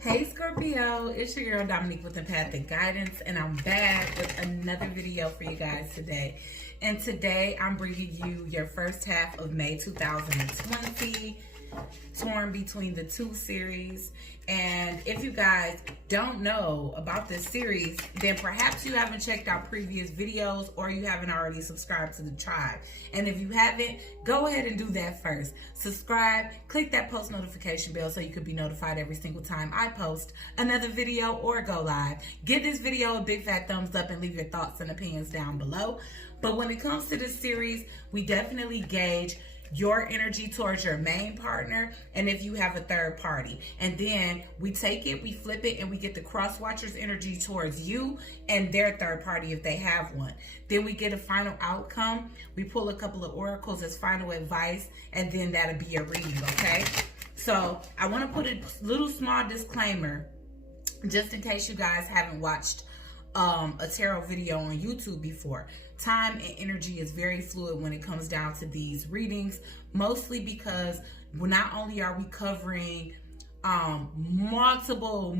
Hey Scorpio, it's your girl Dominique with Empathic Guidance, and I'm back with another video for you guys today. And today I'm bringing you your first half of May 2020, torn between the two series. And if you guys don't know about this series, then perhaps you haven't checked out previous videos or you haven't already subscribed to the tribe. And if you haven't, go ahead and do that first. Subscribe, click that post notification bell so you can be notified every single time I post another video or go live. Give this video a big fat thumbs up and leave your thoughts and opinions down below. But when it comes to this series, we definitely gauge your energy towards your main partner and if you have a third party, and then we take it, we flip it, and we get the cross watchers energy towards you and their third party if they have one. Then we get a final outcome. We pull a couple of oracles as final advice, and then that'll be your reading. Okay, so I want to put a little small disclaimer just in case you guys haven't watched a tarot video on YouTube before. Time and energy is very fluid when it comes down to these readings, mostly because not only are we covering multiple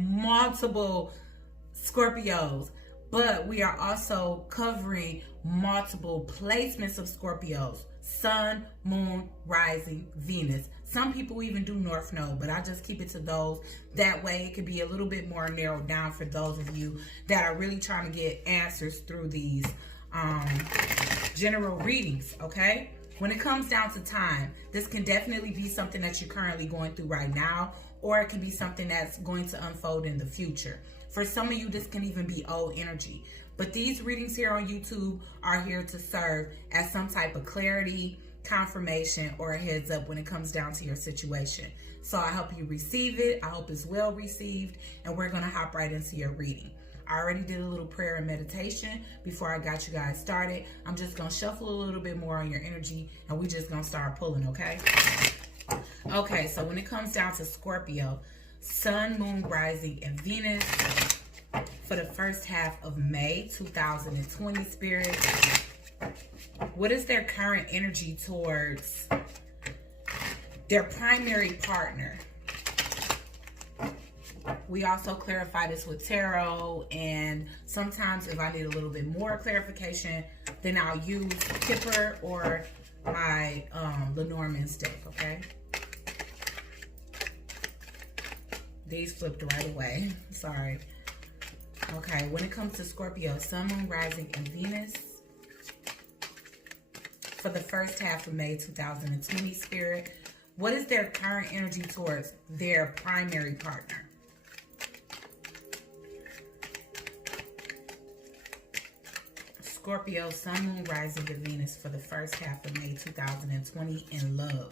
Scorpios, but we are also covering multiple placements of Scorpios: Sun, Moon, Rising, Venus. Some people even do North Node, but I just keep it to those. That way it can be a little bit more narrowed down for those of you that are really trying to get answers through these general readings. Okay, when it comes down to time, this can definitely be something that you're currently going through right now, or it can be something that's going to unfold in the future. For some of you, this can even be old energy. But these readings here on YouTube are here to serve as some type of clarity, confirmation, or a heads up when it comes down to your situation. So I hope you receive it. I hope it's well received, and we're going to hop right into your reading. I already did a little prayer and meditation before I got you guys started. I'm just going to shuffle a little bit more on your energy, and we just going to start pulling, okay? Okay, so when it comes down to Scorpio, Sun, Moon, Rising, and Venus for the first half of May 2020, Spirit, what is their current energy towards their primary partner? We also clarify this with tarot, and sometimes if I need a little bit more clarification, then I'll use Kipper or my Lenormand's deck, okay? These flipped right away. Sorry. Okay, when it comes to Scorpio, Sun, Moon, Rising, and Venus for the first half of May 2020, Spirit, what is their current energy towards their primary partner? Scorpio, Sun, Moon, Rising, and Venus for the first half of May 2020 in love.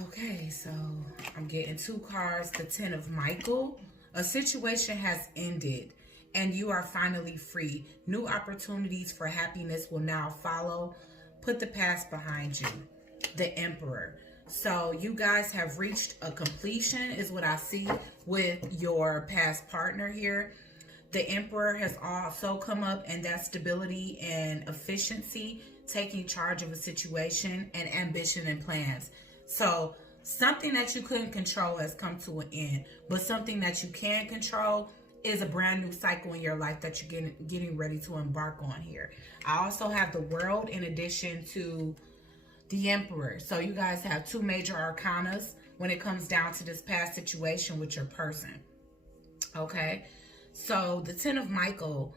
Okay, so I'm getting two cards. The Ten of Michael. A situation has ended and you are finally free. New opportunities for happiness will now follow. Put the past behind you. The Emperor. So you guys have reached a completion is what I see with your past partner here. The Emperor has also come up, and that's stability and efficiency, taking charge of a situation, and ambition and plans. So something that you couldn't control has come to an end, but something that you can control is a brand new cycle in your life that you're getting ready to embark on here. I also have the World in addition to the Emperor. So you guys have two major arcanas when it comes down to this past situation with your person. Okay. So the Ten of Michael,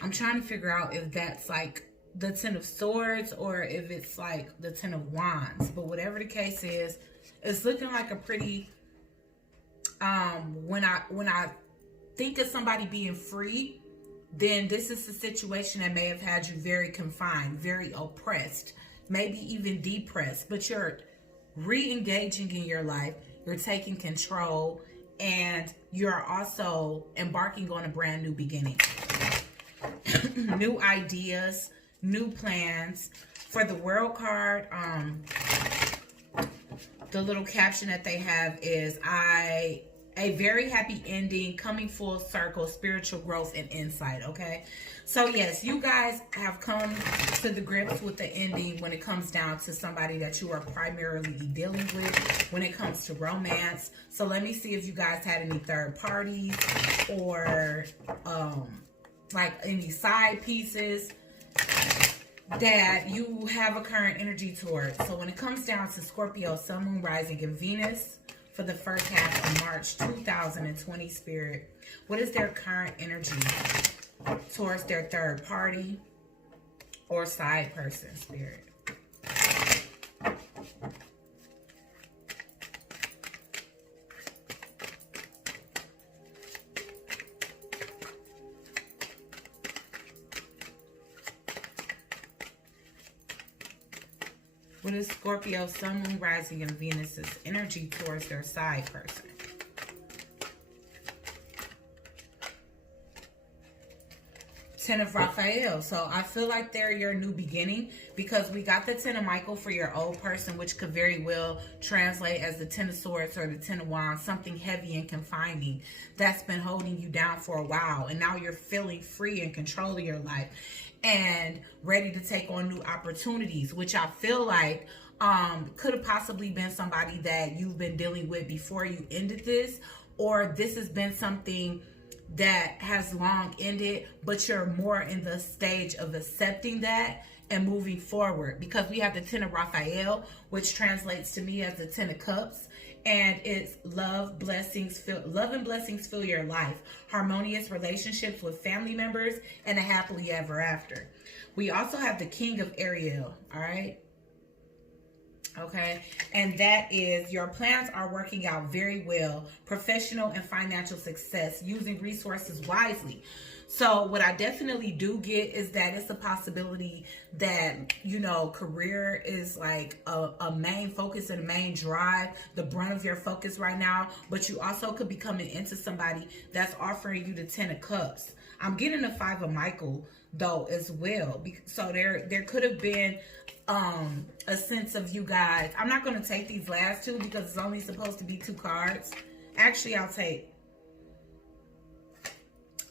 I'm trying to figure out if that's like the Ten of Swords or if it's like the Ten of Wands. But whatever the case is, it's looking like a pretty, when I think of somebody being free, then this is a situation that may have had you very confined, very oppressed, maybe even depressed. But you're re-engaging in your life. You're taking control. And you're also embarking on a brand new beginning. New ideas, new plans. For the World card, the little caption that they have is, I A very happy ending, coming full circle, spiritual growth and insight, okay? So yes, you guys have come to the grips with the ending when it comes down to somebody that you are primarily dealing with when it comes to romance. So let me see if you guys had any third parties or like any side pieces that you have a current energy towards. So when it comes down to Scorpio, Sun, Moon, Rising, and Venus, for the first half of March 2020, Spirit, what is their current energy towards their third party or side person, Spirit? What is Scorpio, Sun, Moon, Rising, and Venus's energy towards their side person? Ten of Raphael. So I feel like they're your new beginning, because we got the Ten of Michael for your old person, which could very well translate as the Ten of Swords or the Ten of Wands, something heavy and confining that's been holding you down for a while. And now you're feeling free and control of your life and ready to take on new opportunities, which I feel like could have possibly been somebody that you've been dealing with before you ended this, or this has been something that has long ended, but you're more in the stage of accepting that and moving forward, because we have the Ten of Raphael, which translates to me as the Ten of Cups, and it's love and blessings fill your life, harmonious relationships with family members, and a happily ever after. We also have the King of Ariel, all right? Okay, and that is your plans are working out very well, professional and financial success, using resources wisely. So what I definitely do get is that it's a possibility that, you know, career is like a main focus and a main drive, the brunt of your focus right now, but you also could be coming into somebody that's offering you the Ten of Cups. I'm getting the Five of Michael though as well. So there could have been a sense of you guys. I'm not going to take these last two because it's only supposed to be 2 cards. Actually, I'll take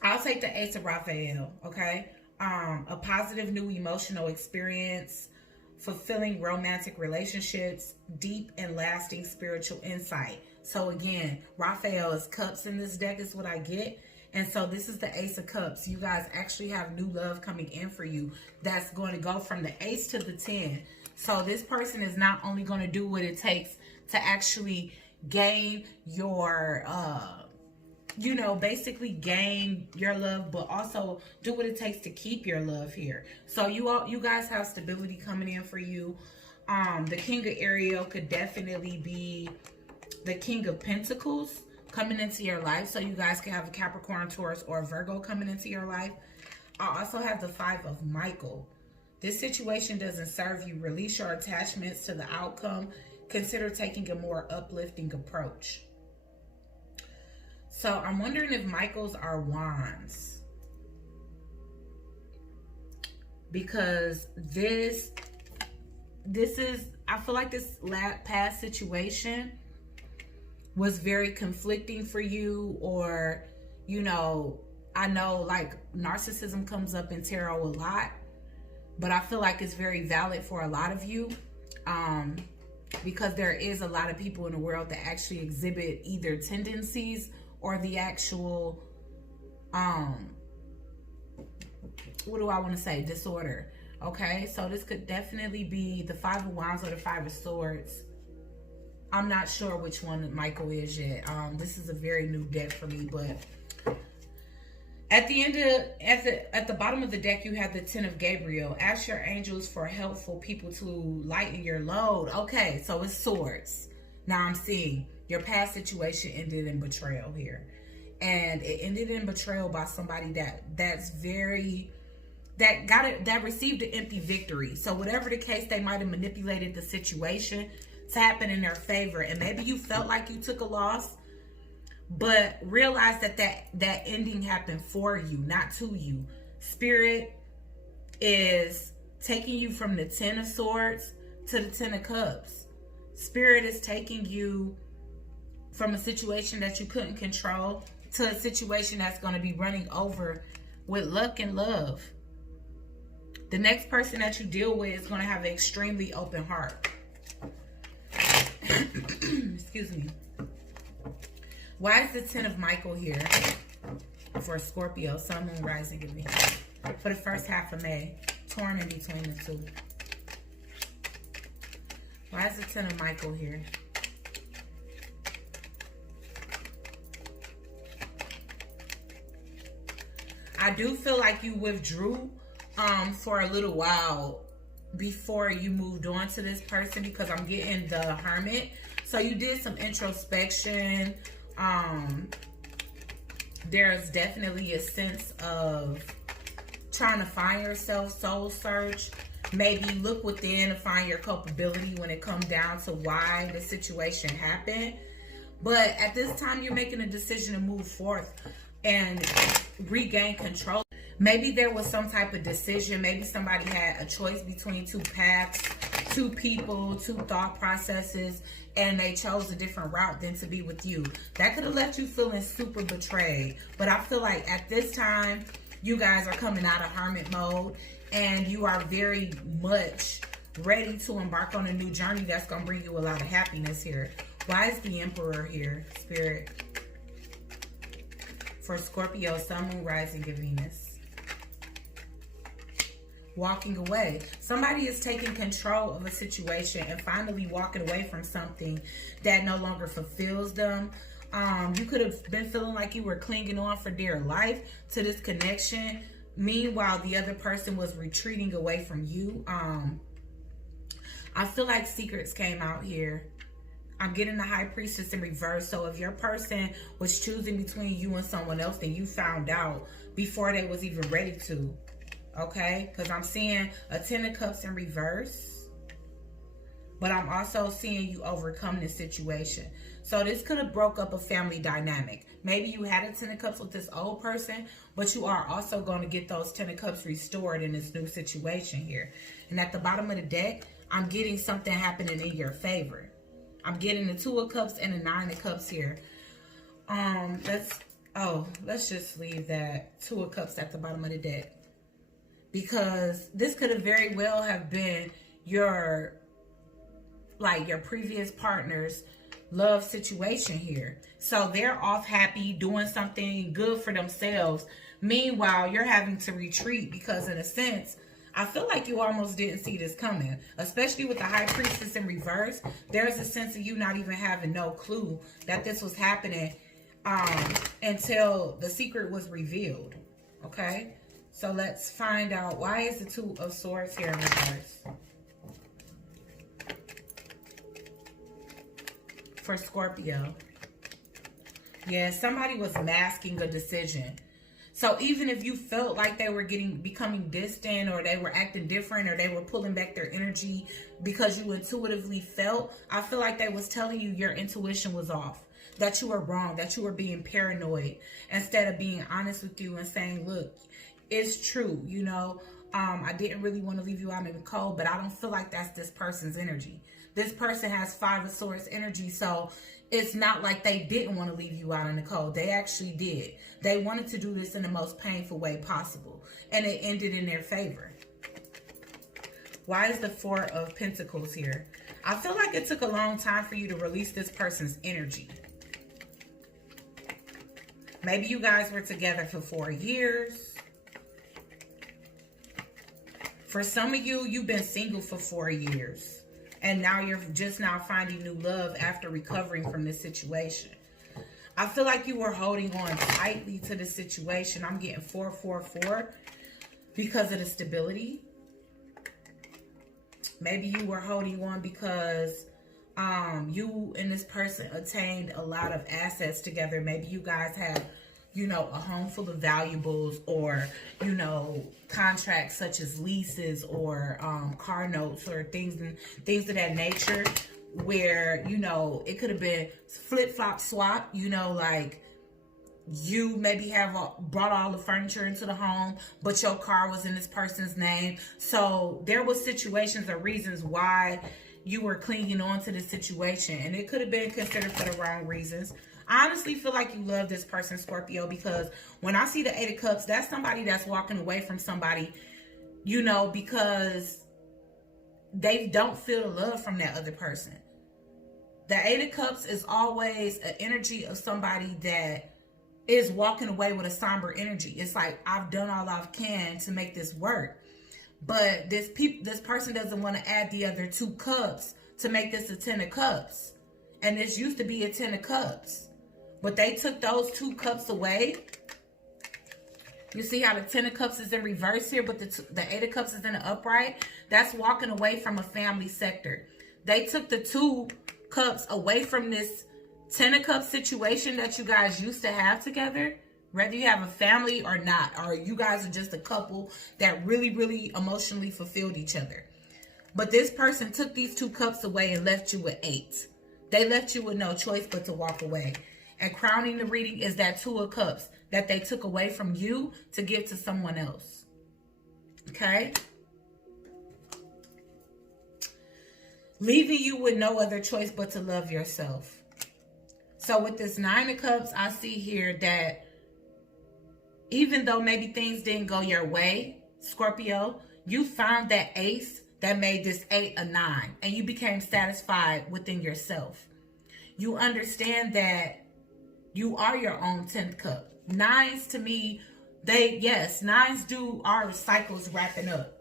the Ace of Raphael, okay? A positive new emotional experience, fulfilling romantic relationships, deep and lasting spiritual insight. So again, Raphael is cups in this deck is what I get. And so this is the Ace of Cups. You guys actually have new love coming in for you that's going to go from the Ace to the 10. So this person is not only going to do what it takes to actually gain your, you know, basically gain your love, but also do what it takes to keep your love here. So you guys have stability coming in for you. The King of Ariel could definitely be the King of Pentacles coming into your life. So you guys can have a Capricorn, Taurus, or a Virgo coming into your life. I also have the Five of Michael. This situation doesn't serve you. Release your attachments to the outcome. Consider taking a more uplifting approach. So I'm wondering if Michaels are wands, because this is, I feel like this past situation was very conflicting for you, or, you know, I know like narcissism comes up in tarot a lot, but I feel like it's very valid for a lot of you, because there is a lot of people in the world that actually exhibit either tendencies or the actual, what do I want to say, disorder. Okay, so this could definitely be the Five of Wands or the Five of Swords. I'm not sure which one Michael is yet. This is a very new deck for me, but at the end of, at the bottom of the deck, you have the Ten of Gabriel. Ask your angels for helpful people to lighten your load. Okay, so it's swords. Now I'm seeing your past situation ended in betrayal here, and it ended in betrayal by somebody that received an empty victory. So whatever the case, they might have manipulated the situation to happen in their favor, and maybe you felt like you took a loss, but realize that ending happened for you, not to you. Spirit is taking you from the Ten of Swords to the Ten of Cups. Spirit is taking you from a situation that you couldn't control to a situation that's going to be running over with luck and love. The next person that you deal with is going to have an extremely open heart. Excuse me. Why is the 10 of Michael here for Scorpio, Sun, Moon, Rising, and Venus? For the first half of May, torn in between the two. Why is the 10 of Michael here? I do feel like you withdrew for a little while before you moved on to this person, because I'm getting the Hermit. So you did some introspection. There's definitely a sense of trying to find yourself, soul search. Maybe look within to find your culpability when it comes down to why the situation happened. But at this time, you're making a decision to move forth and regain control. Maybe there was some type of decision. Maybe somebody had a choice between two paths, two people, two thought processes, and they chose a different route than to be with you. That could have left you feeling super betrayed. But I feel like at this time, you guys are coming out of hermit mode, and you are very much ready to embark on a new journey that's going to bring you a lot of happiness here. Why is the Emperor here, Spirit? For Scorpio, Sun, Moon, Rising, and Venus. Walking away. Somebody is taking control of a situation and finally walking away from something that no longer fulfills them. You could have been feeling like you were clinging on for dear life to this connection. Meanwhile, the other person was retreating away from you. I feel like secrets came out here. I'm getting the High Priestess in reverse. So if your person was choosing between you and someone else, then you found out before they was even ready to. Okay? Because I'm seeing a 10 of Cups in reverse. But I'm also seeing you overcome this situation. So this could have broke up a family dynamic. Maybe you had a 10 of Cups with this old person, but you are also going to get those 10 of Cups restored in this new situation here. And at the bottom of the deck, I'm getting something happening in your favor. I'm getting the 2 of Cups and the 9 of Cups here. Let's just leave that 2 of Cups at the bottom of the deck. Because this could have very well have been your previous partner's love situation here. So they're off happy, doing something good for themselves. Meanwhile, you're having to retreat because in a sense, I feel like you almost didn't see this coming. Especially with the High Priestess in reverse. There's a sense of you not even having no clue that this was happening until the secret was revealed. Okay? So let's find out, why is the 2 of Swords here in reverse? For Scorpio. Yeah, somebody was masking a decision. So even if you felt like they were becoming distant, or they were acting different, or they were pulling back their energy because you intuitively felt, I feel like they was telling you your intuition was off. That you were wrong, that you were being paranoid, instead of being honest with you and saying, look, it's true, you know, I didn't really want to leave you out in the cold, but I don't feel like that's this person's energy. This person has 5 of Swords energy, so it's not like they didn't want to leave you out in the cold. They actually did. They wanted to do this in the most painful way possible, and it ended in their favor. Why is the 4 of Pentacles here? I feel like it took a long time for you to release this person's energy. Maybe you guys were together for 4 years. For some of you, you've been single for 4 years. And now you're just now finding new love after recovering from this situation. I feel like you were holding on tightly to the situation. I'm getting 444 because of the stability. Maybe you were holding on because you and this person attained a lot of assets together. Maybe you guys have, you know, a home full of valuables, or, you know, contracts such as leases or car notes or things of that nature, where, you know, it could have been flip-flop swap, you know, like you maybe have brought all the furniture into the home, but your car was in this person's name. So there was situations or reasons why you were clinging on to the situation, and it could have been considered for the wrong reasons. I honestly feel like you love this person, Scorpio, because when I see the Eight of Cups, that's somebody that's walking away from somebody, you know, because they don't feel the love from that other person. The Eight of Cups is always an energy of somebody that is walking away with a somber energy. It's like, I've done all I can to make this work. But this person doesn't want to add the other 2 cups to make this a 10 of Cups. And this used to be a 10 of Cups. But they took those 2 cups away. You see how the 10 of Cups is in reverse here, but the 8 of Cups is in the upright? That's walking away from a family sector. They took the 2 cups away from this 10 of Cups situation that you guys used to have together. Whether you have a family or not, or you guys are just a couple that really, really emotionally fulfilled each other. But this person took these 2 cups away and left you with 8. They left you with no choice but to walk away. And crowning the reading is that 2 of Cups that they took away from you to give to someone else. Okay? Leaving you with no other choice but to love yourself. So with this 9 of Cups, I see here that even though maybe things didn't go your way, Scorpio, you found that ace that made this 8 a 9. And you became satisfied within yourself. You understand that you are your own 10th cup. 9s to me, yes, 9s are cycles wrapping up.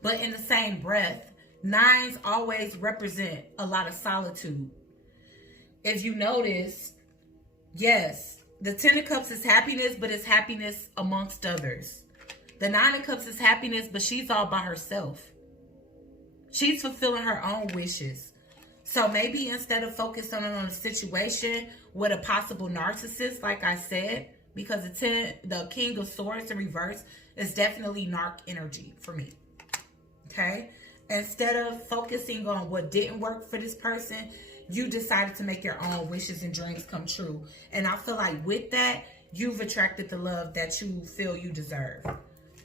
But in the same breath, 9s always represent a lot of solitude. If you notice, yes, the 10 of Cups is happiness, but it's happiness amongst others. The 9 of Cups is happiness, but she's all by herself. She's fulfilling her own wishes. So maybe instead of focusing on a situation with a possible narcissist, like I said, because the King of Swords in reverse is definitely narc energy for me. Okay? Instead of focusing on what didn't work for this person, you decided to make your own wishes and dreams come true. And I feel like with that, you've attracted the love that you feel you deserve.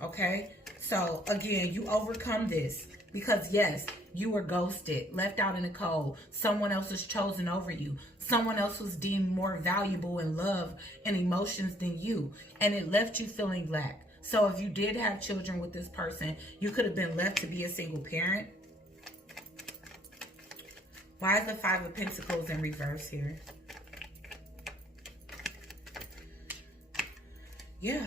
Okay? So, again, you overcome this. Because, yes, you were ghosted, left out in the cold. Someone else was chosen over you. Someone else was deemed more valuable in love and emotions than you. And it left you feeling lack. So if you did have children with this person, you could have been left to be a single parent. Why is the 5 of Pentacles in reverse here? Yeah.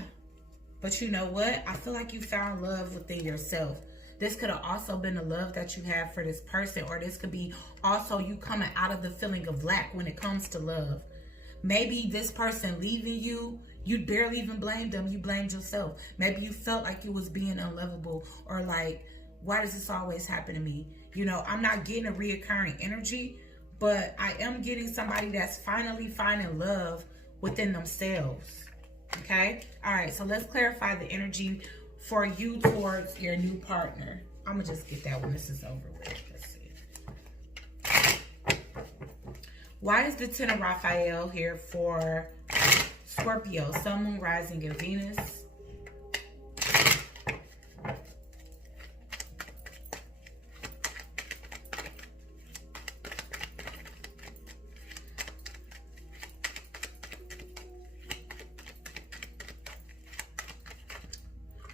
But you know what? I feel like you found love within yourself. This could have also been the love that you have for this person. Or this could be also you coming out of the feeling of lack when it comes to love. Maybe this person leaving you, you barely even blamed them. You blamed yourself. Maybe you felt like you was being unlovable. Or like, why does this always happen to me? You know, I'm not getting a reoccurring energy, but I am getting somebody that's finally finding love within themselves. Okay? All right, so let's clarify the energy for you towards your new partner. I'm going to just get that when this is over with. Let's see. Why is the 10 of Raphael here for Scorpio? Sun, Moon, Rising, and Venus.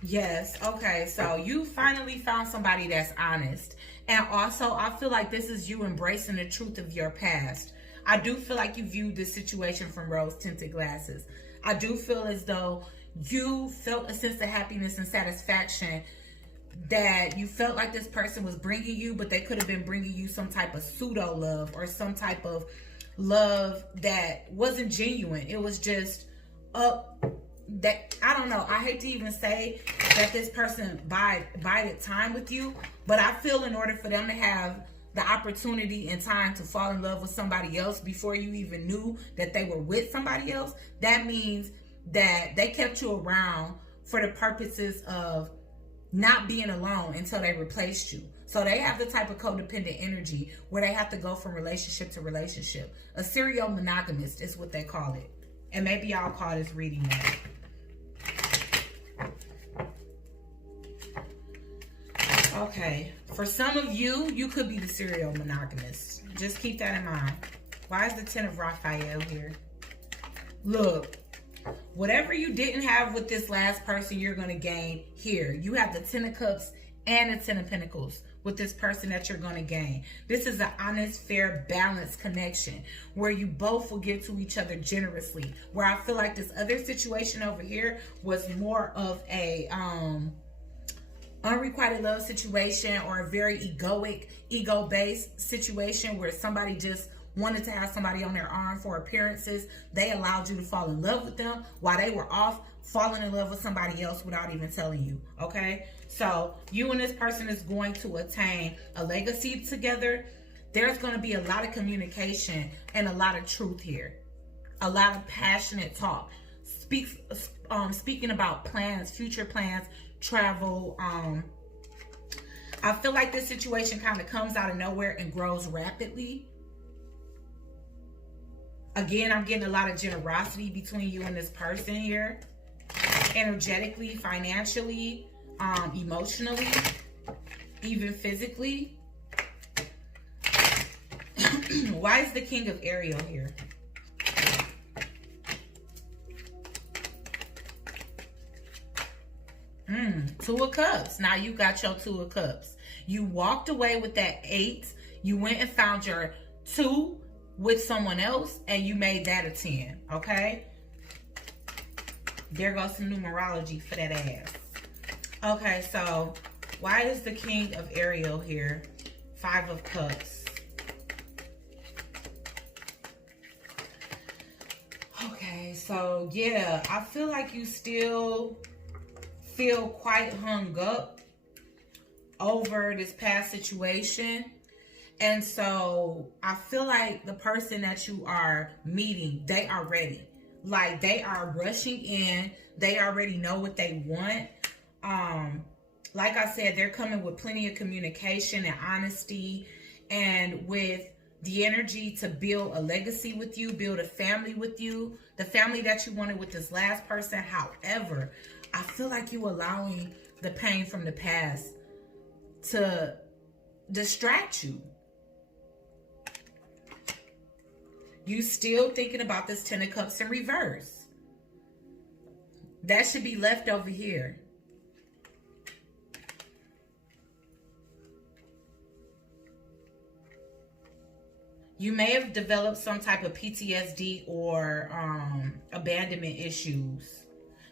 Yes, okay, so you finally found somebody that's honest. And also, I feel like this is you embracing the truth of your past. I do feel like you viewed this situation from rose-tinted glasses. I do feel as though you felt a sense of happiness and satisfaction that you felt like this person was bringing you, but they could have been bringing you some type of pseudo-love or some type of love that wasn't genuine. It was just that, I don't know, I hate to even say that this person bided time with you, but I feel in order for them to have the opportunity and time to fall in love with somebody else before you even knew that they were with somebody else, that means that they kept you around for the purposes of not being alone until they replaced you. So they have the type of codependent energy where they have to go from relationship to relationship. A serial monogamist is what they call it. And maybe y'all call this reading that. Okay, For some of you, you could be the serial monogamist. Just keep that in mind. Why is the Ten of Raphael here? Look, whatever you didn't have with this last person, you're going to gain here. You have the Ten of Cups and the Ten of Pentacles with this person that you're going to gain. This is an honest, fair, balanced connection where you both will give to each other generously. Where I feel like this other situation over here was more of a unrequited love situation, or a very egoic, ego-based situation where somebody just wanted to have somebody on their arm for appearances. They allowed you to fall in love with them while they were off falling in love with somebody else without even telling you, okay? So you and this person is going to attain a legacy together. There's going to be a lot of communication and a lot of truth here. A lot of passionate talk. Speaking about plans, future plans, travel. I feel like this situation kind of comes out of nowhere and grows rapidly. Again, I'm getting a lot of generosity between you and this person here. Energetically, financially, emotionally, even physically. Why is the King of Ariel here? Two of Cups. Now you got your Two of Cups. You walked away with that 8. You went and found your 2 with someone else, and you made that a 10. Okay? There goes some numerology for that ass. Okay, so why is the King of Ariel here? 5 of Cups. Okay, so yeah, I feel like you still feel quite hung up over this past situation. And so I feel like the person that you are meeting, they are ready. Like, they are rushing in. They already know what they want. Like I said, they're coming with plenty of communication and honesty, and with the energy to build a legacy with you, build a family with you, the family that you wanted with this last person. However, I feel like you allowing the pain from the past to distract you. You still thinking about this Ten of Cups in reverse. That should be left over here. You may have developed some type of PTSD or abandonment issues,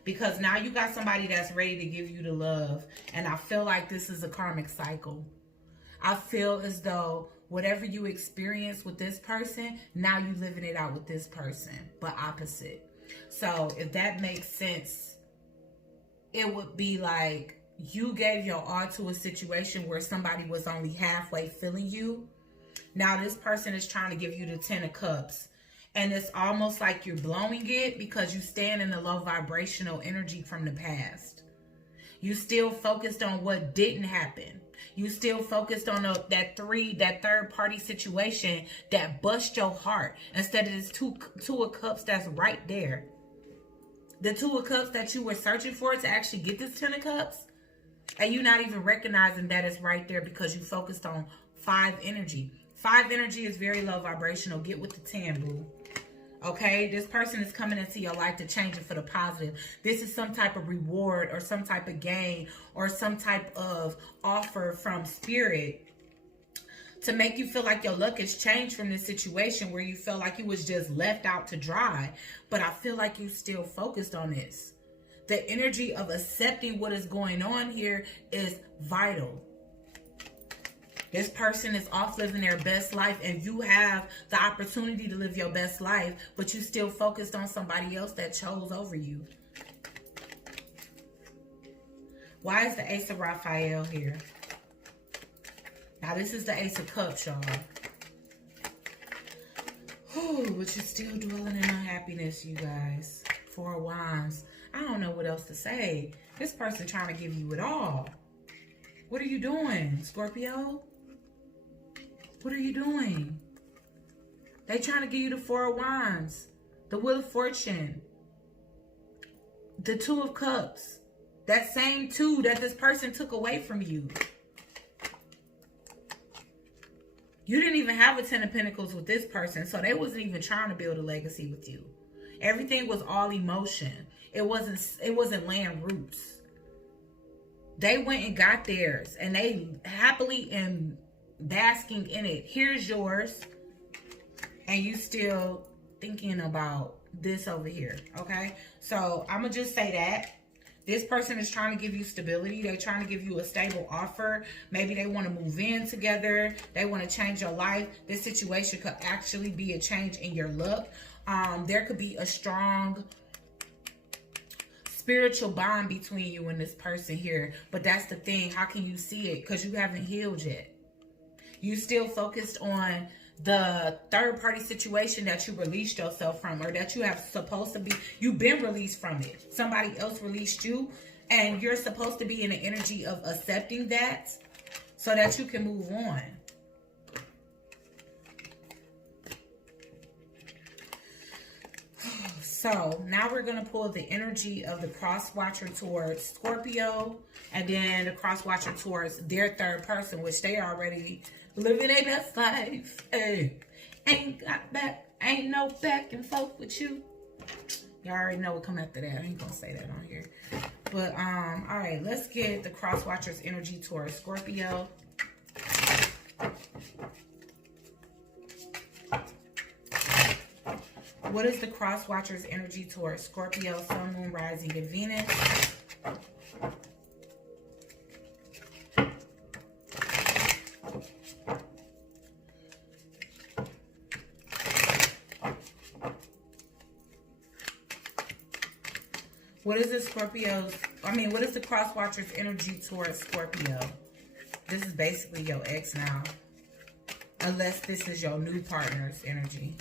because now you got somebody that's ready to give you the love. And I feel like this is a karmic cycle. I feel as though whatever you experience with this person, now you living it out with this person, but opposite. So if that makes sense, it would be like you gave your all to a situation where somebody was only halfway feeling you. Now this person is trying to give you the 10 of Cups. And it's almost like you're blowing it because you stand in the low vibrational energy from the past. You still focused on what didn't happen. You still focused on that third party situation that bust your heart, instead of this two of Cups that's right there. The 2 of Cups that you were searching for to actually get this 10 of Cups. And you're not even recognizing that it's right there because you focused on 5 energy. 5 energy is very low vibrational. Get with the 10, boo. Okay, this person is coming into your life to change it for the positive. This is some type of reward or some type of gain or some type of offer from spirit to make you feel like your luck has changed from this situation where you felt like you was just left out to dry. But I feel like you still focused on this. The energy of accepting what is going on here is vital. This person is off living their best life, and you have the opportunity to live your best life, but you still focused on somebody else that chose over you. Why is the Ace of Raphael here? Now, this is the Ace of Cups, y'all. Oh, but you're still dwelling in unhappiness, you guys. 4 of Wands. I don't know what else to say. This person trying to give you it all. What are you doing, Scorpio? What are you doing? They trying to give you the 4 of Wands, the Wheel of Fortune, the 2 of Cups, that same 2 that this person took away from you. You didn't even have a 10 of Pentacles with this person, so they wasn't even trying to build a legacy with you. Everything was all emotion. It wasn't laying roots. They went and got theirs, and they happily and basking in it. Here's yours, and you still thinking about this over here, okay? So I'm gonna just say that this person is trying to give you stability. They're trying to give you a stable offer. Maybe they want to move in together. They want to change your life. This situation could actually be a change in your look. There could be a strong spiritual bond between you and this person here. But that's the thing. How can you see it? Because you haven't healed yet. You still focused on the third party situation that you released yourself from, or that you have supposed to be, you've been released from it. Somebody else released you, and you're supposed to be in the energy of accepting that so that you can move on. So now we're going to pull the energy of the cross watcher towards Scorpio, and then the cross watcher towards their third person, which they already living their best life. Hey, ain't no back and forth with you. Y'all already know what come after that. I ain't gonna say that on here. But all right, let's get the cross watcher's energy towards Scorpio. What is the cross watcher's energy towards Scorpio, Sun, Moon, Rising, and Venus? What is what is the cross watcher's energy towards Scorpio? This is basically your ex now. Unless this is your new partner's energy.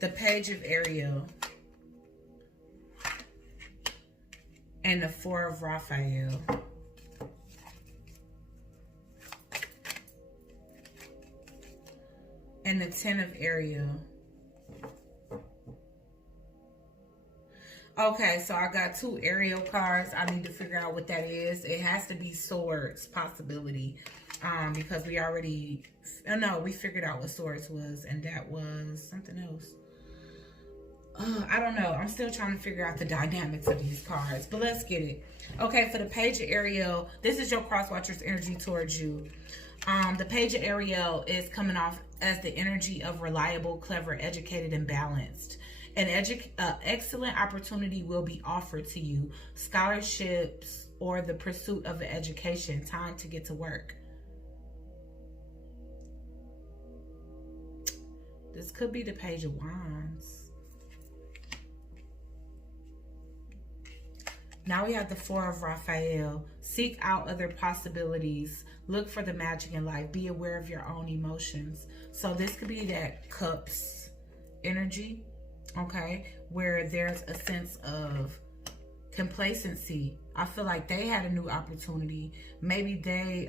The Page of Ariel. And the Four of Raphael. And the Ten of Ariel. Okay, so I got 2 Ariel cards. I need to figure out what that is. It has to be Swords possibility. Because we already... Oh, no, we figured out what Swords was. And that was something else. I don't know. I'm still trying to figure out the dynamics of these cards. But let's get it. Okay, for the Page of Ariel, this is your cross watcher's energy towards you. The Page of Ariel is coming off as the energy of reliable, clever, educated, and balanced. An excellent opportunity will be offered to you. Scholarships or the pursuit of an education. Time to get to work. This could be the Page of Wands. Now we have the Four of Raphael. Seek out other possibilities. Look for the magic in life. Be aware of your own emotions. So this could be that Cups energy. Okay, where there's a sense of complacency. I feel like they had a new opportunity. Maybe they,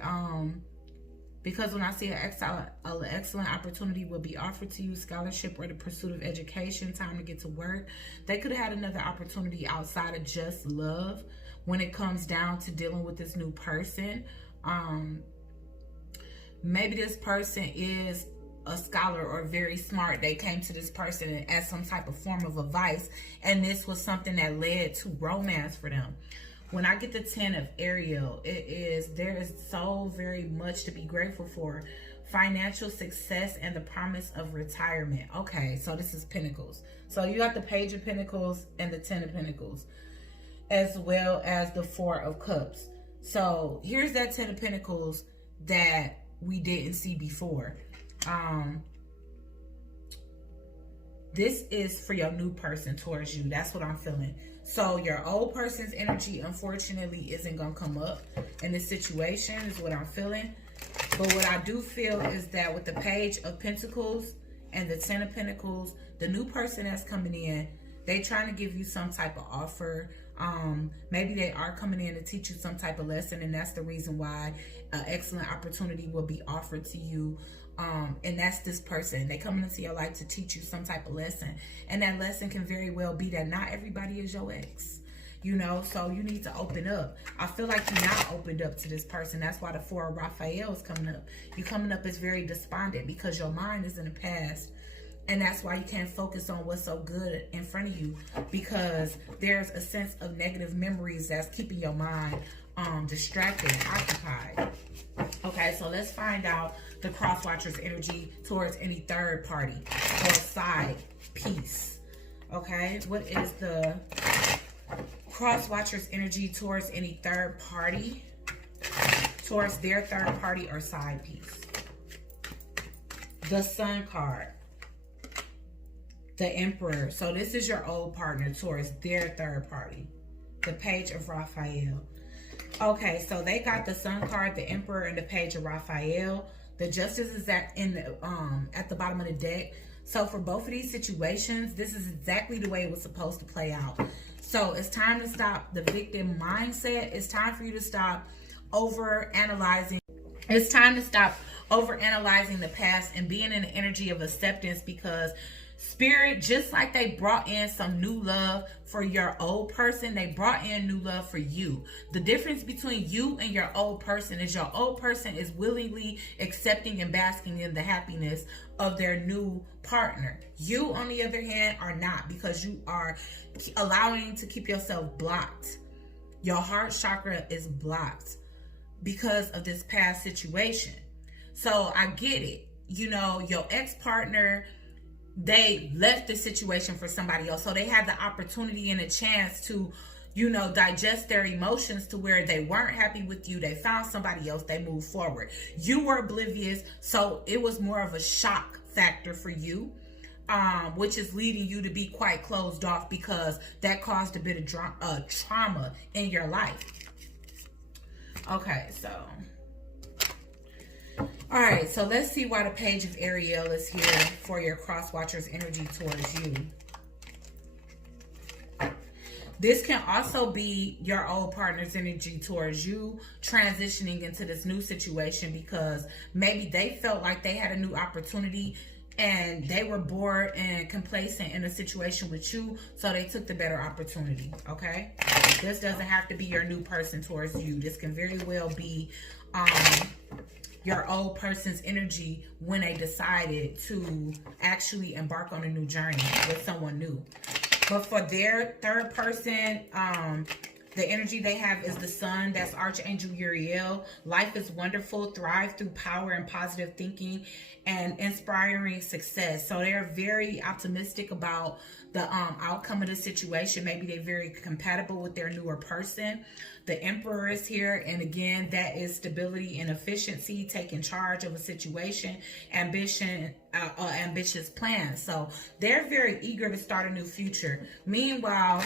because when I see an excellent opportunity will be offered to you, scholarship or the pursuit of education, time to get to work. They could have had another opportunity outside of just love when it comes down to dealing with this new person. Maybe this person is a scholar or very smart. They came to this person as some type of form of advice, and this was something that led to romance for them. When I get the 10 of Ariel, there is so very much to be grateful for. Financial success and the promise of retirement. Okay, so this is Pentacles. So you got the Page of Pentacles and the 10 of Pentacles, as well as the 4 of Cups. So here's that 10 of Pentacles that we didn't see before. This is for your new person towards you. That's what I'm feeling. So your old person's energy, unfortunately, isn't going to come up in this situation, is what I'm feeling. But what I do feel is that with the Page of Pentacles and the 10 of Pentacles, the new person that's coming in, they trying to give you some type of offer. Maybe they are coming in to teach you some type of lesson, and that's the reason why an excellent opportunity will be offered to you. And that's this person. They come into your life to teach you some type of lesson, and that lesson can very well be that not everybody is your ex. you know, so you need to open up. I feel like you're not opened up to this person. That's why the 4 of Raphael is coming up. You're coming up as very despondent because your mind is in the past. And that's why you can't focus on what's so good in front of you, because there's a sense of negative memories that's keeping your mind distracted and occupied. Okay, so let's find out the cross watcher's energy towards any third party or side piece. Okay, what is the cross watcher's energy towards any third party, towards their third party or side piece? The Sun card. The Emperor. So this is your old partner towards their third party. The Page of Raphael. Okay, so they got the Sun card, the Emperor, and the Page of Raphael. The Justice is at the bottom of the deck. So for both of these situations, this is exactly the way it was supposed to play out. So it's time to stop the victim mindset. It's time for you to stop over-analyzing. It's time to stop over-analyzing the past and being in the energy of acceptance, because Spirit, just like they brought in some new love for your old person, they brought in new love for you. The difference between you and your old person is your old person is willingly accepting and basking in the happiness of their new partner. You, on the other hand, are not, because you are allowing to keep yourself blocked. Your heart chakra is blocked because of this past situation. So I get it. You know, your ex-partner, they left the situation for somebody else. So they had the opportunity and a chance to, you know, digest their emotions to where they weren't happy with you. They found somebody else. They moved forward. You were oblivious. So it was more of a shock factor for you, which is leading you to be quite closed off, because that caused a bit of trauma in your life. Okay, so... all right, so let's see why the Page of Ariel is here for your cross watcher's energy towards you. This can also be your old partner's energy towards you transitioning into this new situation, because maybe they felt like they had a new opportunity and they were bored and complacent in a situation with you, so they took the better opportunity, okay? This doesn't have to be your new person towards you. This can very well be your old person's energy when they decided to actually embark on a new journey with someone new. But for their third person, the energy they have is the Sun. That's Archangel Uriel. Life is wonderful. Thrive through power and positive thinking and inspiring success. So they're very optimistic about the outcome of the situation. Maybe they're very compatible with their newer person. The Emperor is here, and again, that is stability and efficiency, taking charge of a situation, ambition, ambitious plans. So they're very eager to start a new future. Meanwhile,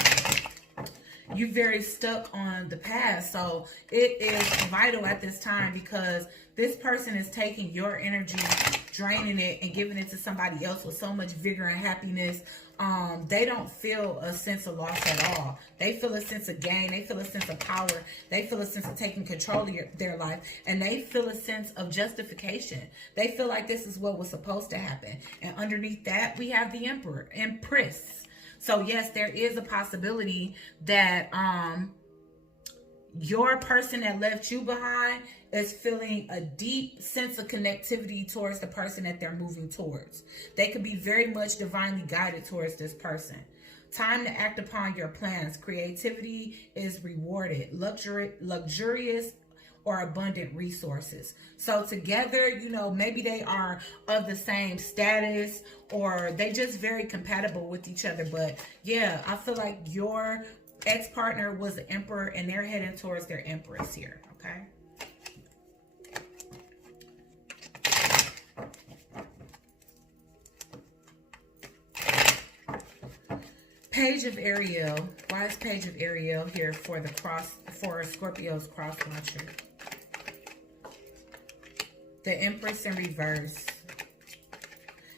you're very stuck on the past. So it is vital at this time, because this person is taking your energy, draining it, and giving it to somebody else with so much vigor and happiness. They don't feel a sense of loss at all. They feel a sense of gain. They feel a sense of power. They feel a sense of taking control of their life. And they feel a sense of justification. They feel like this is what was supposed to happen. And underneath that, we have the Empress. So yes, there is a possibility that your person that left you behind is feeling a deep sense of connectivity towards the person that they're moving towards. They could be very much divinely guided towards this person. Time to act upon your plans. Creativity is rewarded. Luxurious or abundant resources. So together, you know, maybe they are of the same status, or they just very compatible with each other. But yeah, I feel like your ex-partner was the Emperor, and they're heading towards their Empress here, okay? Page of Ariel. Why is Page of Ariel here for Scorpio's cross watcher? The Empress in reverse.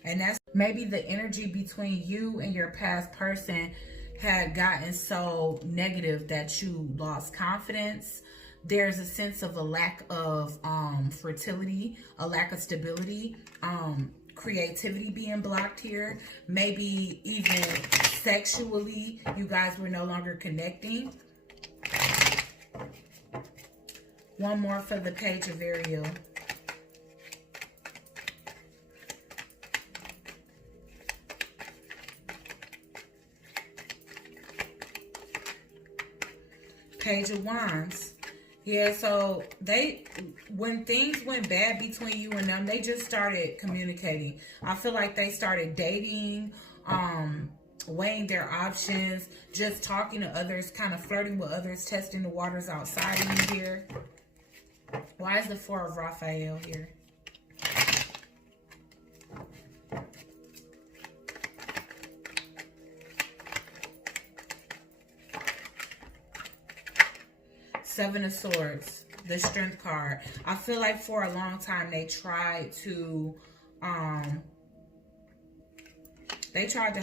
And that's maybe the energy between you and your past person had gotten so negative that you lost confidence. There's a sense of a lack of fertility, a lack of stability, creativity being blocked here. Maybe even sexually, you guys were no longer connecting. One more for the Page of Ariel. Page of Wands. Yeah, so when things went bad between you and them, they just started communicating. I feel like they started dating, weighing their options, just talking to others, kind of flirting with others, testing the waters outside of you here. Why is the Four of Raphael here? Seven of Swords, the Strength card. I feel like for a long time they tried to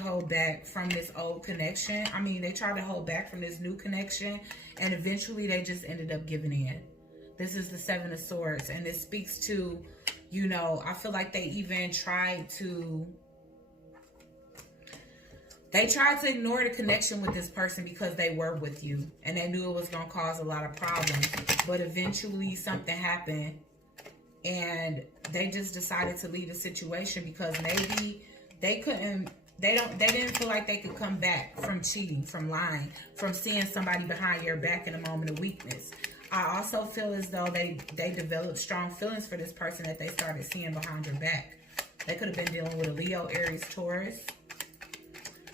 hold back from this old connection. I mean, they tried to hold back from this new connection, and eventually they just ended up giving in. This is the Seven of Swords, and this speaks to, you know, I feel like they even tried to ignore the connection with this person because they were with you and they knew it was going to cause a lot of problems. But eventually something happened and they just decided to leave the situation because maybe they didn't feel like they could come back from cheating, from lying, from seeing somebody behind your back in a moment of weakness. I also feel as though they developed strong feelings for this person that they started seeing behind your back. They could have been dealing with a Leo, Aries, Taurus.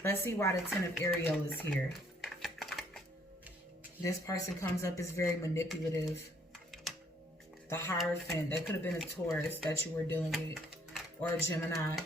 Let's see why the Ten of Ariel is here. This person comes up as very manipulative. The Hierophant, that could have been a Taurus that you were dealing with, or a Gemini.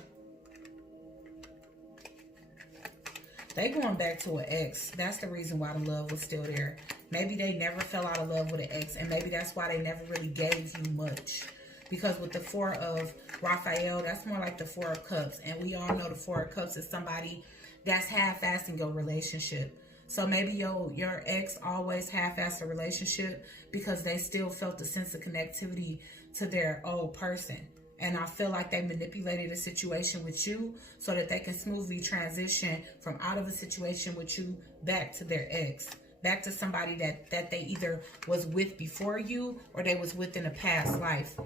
They going back to an ex. That's the reason why the love was still there. Maybe they never fell out of love with an ex, and maybe that's why they never really gave you much. Because with the Four of Raphael, that's more like the Four of Cups. And we all know the Four of Cups is somebody that's half-assing your relationship. So maybe your ex always half-assed a relationship because they still felt a sense of connectivity to their old person. And I feel like they manipulated a situation with you so that they can smoothly transition from out of a situation with you back to their ex. Back to somebody that they either was with before you or they was with in a past life.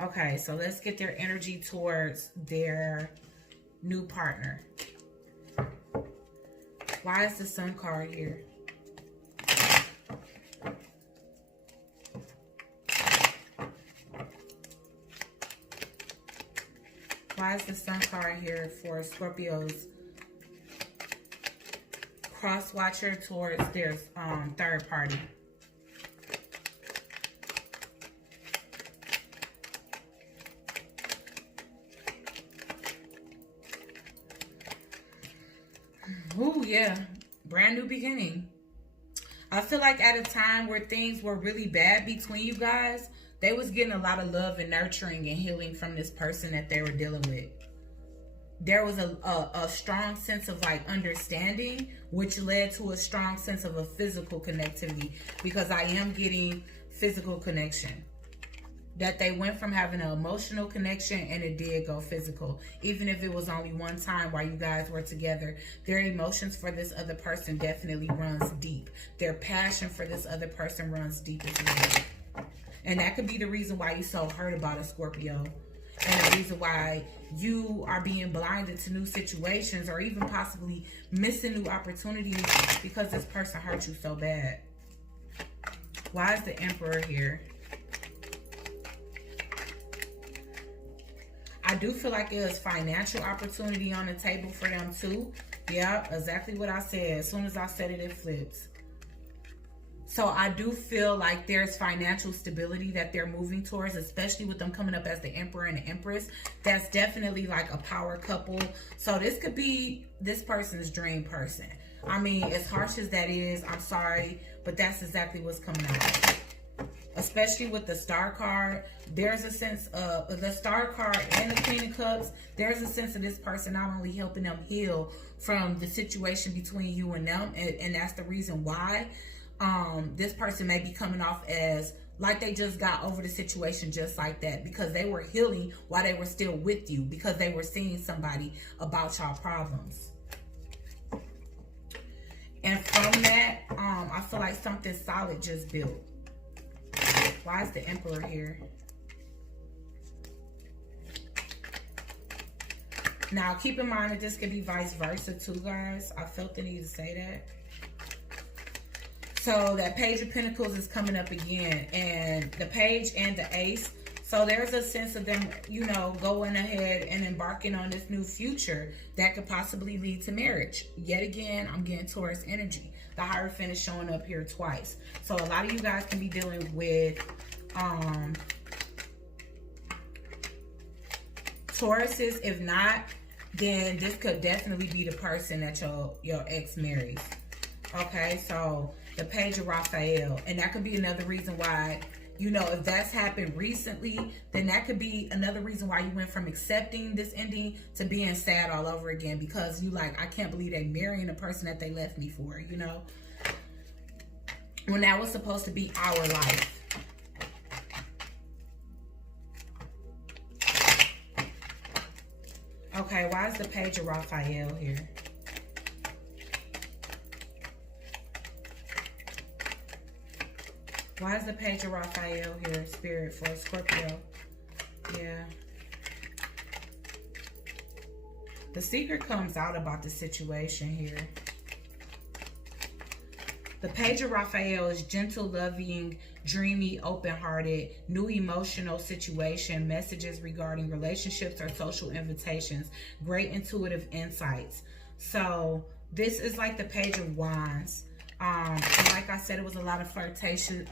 Okay, so let's get their energy towards their new partner. Why is the Sun card here? Why is the Sun card here for Scorpio's cross watcher towards their third party? Ooh, yeah. Brand new beginning. I feel like at a time where things were really bad between you guys, they was getting a lot of love and nurturing and healing from this person that they were dealing with. There was a strong sense of like understanding, which led to a strong sense of a physical connectivity, because I am getting physical connection. That they went from having an emotional connection and it did go physical. Even if it was only one time while you guys were together, their emotions for this other person definitely runs deep. Their passion for this other person runs deep as well. And that could be the reason why you're so hurt about a Scorpio. And the reason why you are being blinded to new situations or even possibly missing new opportunities because this person hurt you so bad. Why is the Emperor here? I do feel like there's financial opportunity on the table for them too. Yeah, exactly what I said. As soon as I said it, it flips. So I do feel like there's financial stability that they're moving towards, especially with them coming up as the Emperor and the Empress. That's definitely like a power couple. So this could be this person's dream person. I mean, as harsh as that is, I'm sorry, but that's exactly what's coming out. Especially with the Star card, there's a sense of the Star card and the Queen of Cups. There's a sense of this person not only helping them heal from the situation between you and them, and that's the reason why this person may be coming off as like they just got over the situation just like that, because they were healing while they were still with you, because they were seeing somebody about y'all problems. And from that, I feel like something solid just built. Why is the Emperor here? Now, keep in mind that this could be vice versa too, guys. I felt the need to say that. So that Page of Pentacles is coming up again. And the Page and the Ace. So there's a sense of them, you know, going ahead and embarking on this new future that could possibly lead to marriage. Yet again, I'm getting Taurus energy. The Hierophant is showing up here twice. So a lot of you guys can be dealing with Tauruses. If not, then this could definitely be the person that your ex marries. Okay, so the Page of Raphael. And that could be another reason why, you know, if that's happened recently, then that could be another reason why you went from accepting this ending to being sad all over again. Because you like, I can't believe they marrying a person that they left me for, you know. When that was supposed to be our life. Okay, why is the Page of Raphael here? Why is the Page of Raphael here, Spirit, for Scorpio? Yeah. The secret comes out about the situation here. The Page of Raphael is gentle, loving, dreamy, open-hearted, new emotional situation, messages regarding relationships or social invitations, great intuitive insights. So this is like the Page of Wands. And like I said, it was a lot of flirtation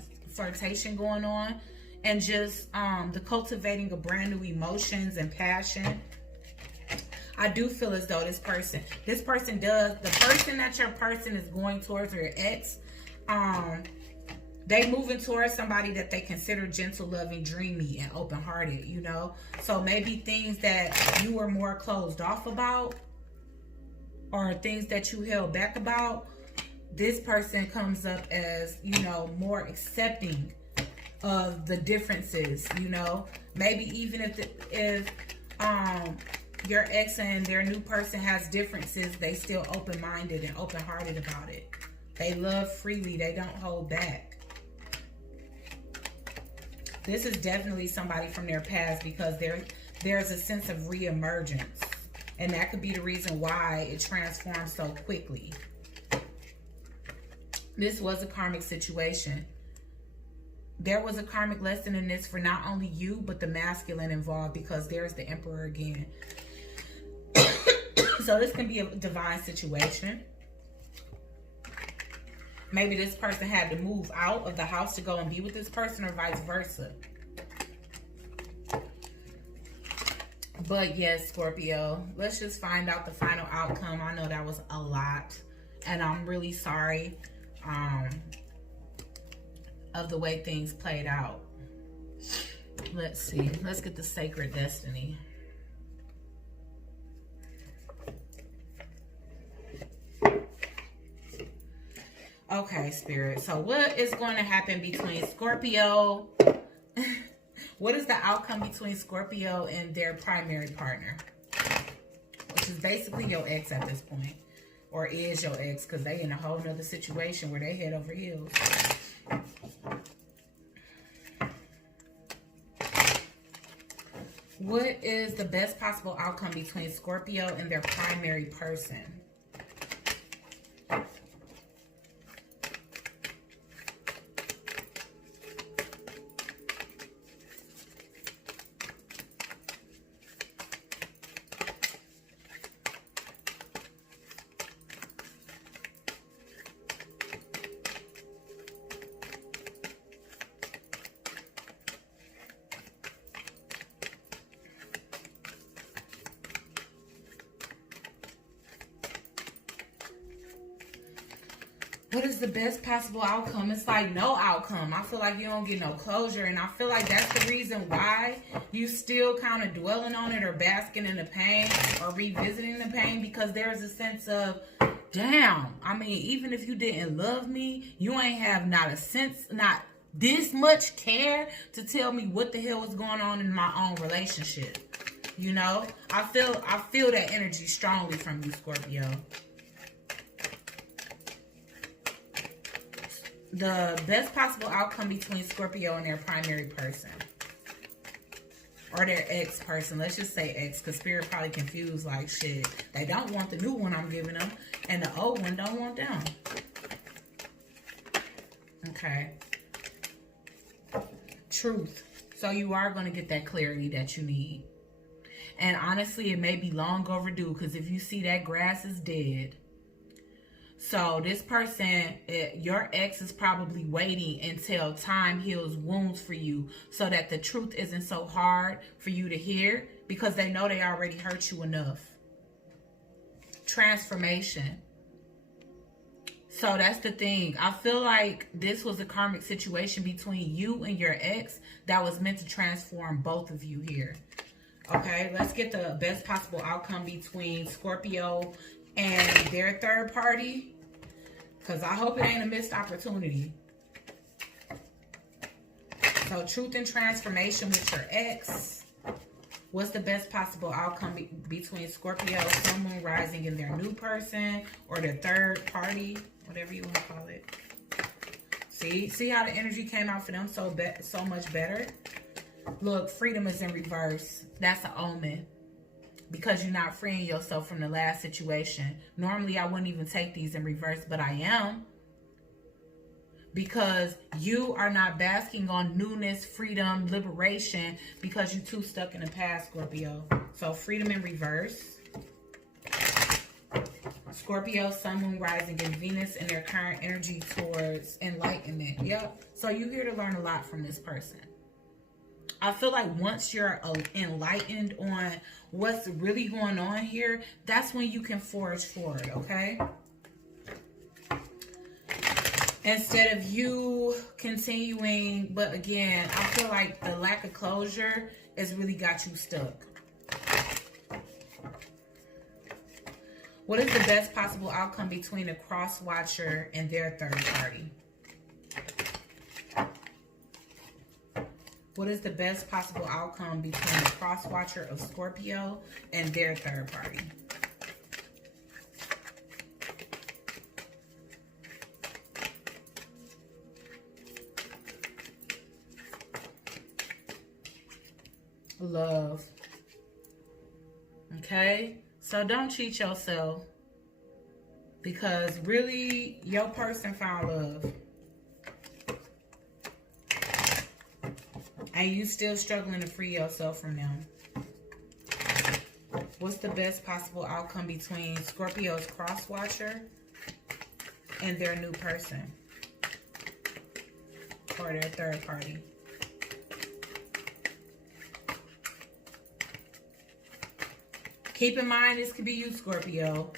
going on, and just the cultivating of brand new emotions and passion. I do feel as though this person does, the person that your person is going towards, or your ex, they moving towards somebody that they consider gentle, loving, dreamy, and open-hearted, you know. So maybe things that you were more closed off about, or things that you held back about, this person comes up as, you know, more accepting of the differences, you know. Maybe even if your ex and their new person has differences, they still open-minded and open-hearted about it. They love freely. They don't hold back. This is definitely somebody from their past, because there's a sense of reemergence. And that could be the reason why it transforms so quickly. This was a karmic situation. There was a karmic lesson in this for not only you, but the masculine involved, because there's the Emperor again. So this can be a divine situation. Maybe this person had to move out of the house to go and be with this person, or vice versa. But yes, Scorpio, let's just find out the final outcome. I know that was a lot, and I'm really sorry of the way things played out. Let's see. Let's get the Sacred Destiny. Okay, Spirit. So what is going to happen between Scorpio? What is the outcome between Scorpio and their primary partner? Which is basically your ex at this point. Or is your ex, because they in a whole nother situation where they head over heels. What is the best possible outcome between Scorpio and their primary person? What is the best possible outcome? It's like no outcome. I feel like you don't get no closure. And I feel like that's the reason why you still kind of dwelling on it, or basking in the pain, or revisiting the pain. Because there's a sense of, damn, I mean, even if you didn't love me, you ain't have not a sense, not this much care to tell me what the hell was going on in my own relationship. You know? I feel that energy strongly from you, Scorpio. the best possible outcome between Scorpio and their primary person. Or their ex-person. Let's just say ex, because Spirit probably confused like shit. They don't want the new one I'm giving them, and the old one don't want them. Okay. Truth. So you are going to get that clarity that you need. And honestly, it may be long overdue, because if you see that grass is dead. So this person, your ex is probably waiting until time heals wounds for you, so that the truth isn't so hard for you to hear, because they know they already hurt you enough. Transformation. So that's the thing. I feel like this was a karmic situation between you and your ex that was meant to transform both of you here. Okay, let's get the best possible outcome between Scorpio and their third party, because I hope it ain't a missed opportunity. So truth and transformation with your ex. What's the best possible outcome between Scorpio, Sun, Moon, Rising, and their new person, or their third party, whatever you want to call it. See how the energy came out for them so much better. Look, freedom is in reverse. That's an omen, because you're not freeing yourself from the last situation. Normally, I wouldn't even take these in reverse, but I am. Because you are not basking on newness, freedom, liberation, because you're too stuck in the past, Scorpio. So freedom in reverse. Scorpio, Sun, Moon, Rising, and Venus in their current energy towards enlightenment. Yep. So you're here to learn a lot from this person. I feel like once you're enlightened on what's really going on here, that's when you can forge forward, okay? Instead of you continuing, but again, I feel like the lack of closure has really got you stuck. What is the best possible outcome between a cross watcher and their third party? What is the best possible outcome between the cross watcher of Scorpio and their third party? Love. Okay? So don't cheat yourself, because really your person found love. And you still struggling to free yourself from them. What's the best possible outcome between Scorpio's cross watcher and their new person, or their third party? Keep in mind, this could be you, Scorpio.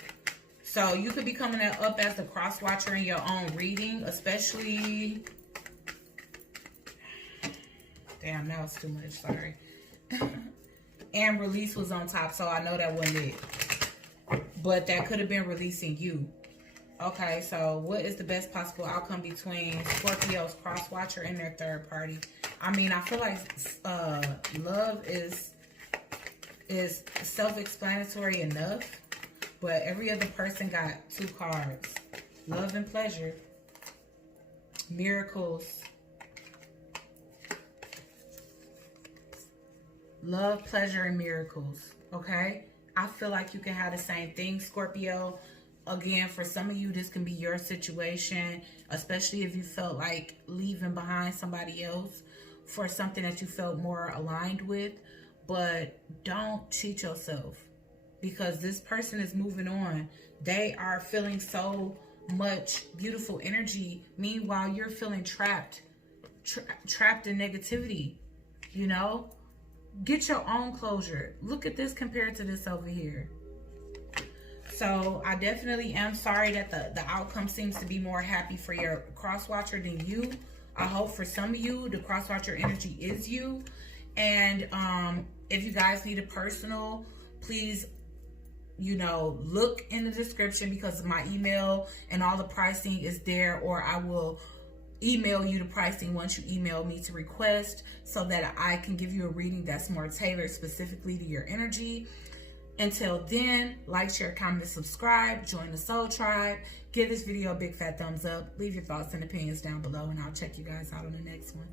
So you could be coming up as the cross watcher in your own reading, especially... Damn, that was too much, sorry. And release was on top, so I know that wasn't it. But that could have been releasing you. Okay, so what is the best possible outcome between Scorpio's cross watcher and their third party? I mean, I feel like love is self-explanatory enough, but every other person got two cards. Love and pleasure. Miracles. Love, pleasure, and miracles. Okay? I feel like you can have the same thing, Scorpio. Again, for some of you, this can be your situation, especially if you felt like leaving behind somebody else for something that you felt more aligned with. But don't cheat yourself, because this person is moving on. They are feeling so much beautiful energy. Meanwhile, you're feeling trapped in negativity, you know? Get your own closure. Look at this compared to this over here. So I definitely am sorry that the outcome seems to be more happy for your cross watcher than you. I hope for some of you, the cross watcher energy is you. And if you guys need a personal, please, you know, look in the description, because my email and all the pricing is there, or I will email you the pricing once you email me to request, so that I can give you a reading that's more tailored specifically to your energy. Until then, like, share, comment, and subscribe. Join the Soul Tribe. Give this video a big fat thumbs up. Leave your thoughts and opinions down below, and I'll check you guys out on the next one.